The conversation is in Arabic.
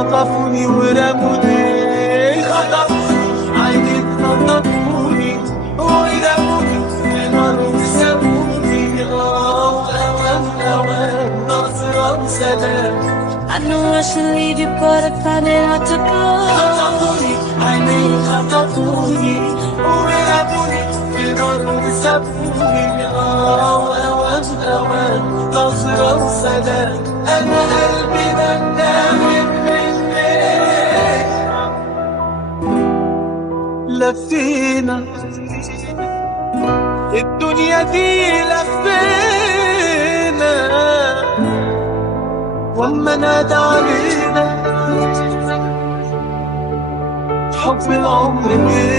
خطفوني ورموني، خطفوني عيني خطفوني ورموني في نار وسابوني. أوان أوان نظرة وسلام. I know I should leave you, but I found it hard to go. خطفوني عيني خطفوني ورموني في نار وسابوني. أوان أوان نظرة وسلام. أنا قلبي بندم مني. لفينا الدنيا دي لفينا، واما نادى علينا حب العمر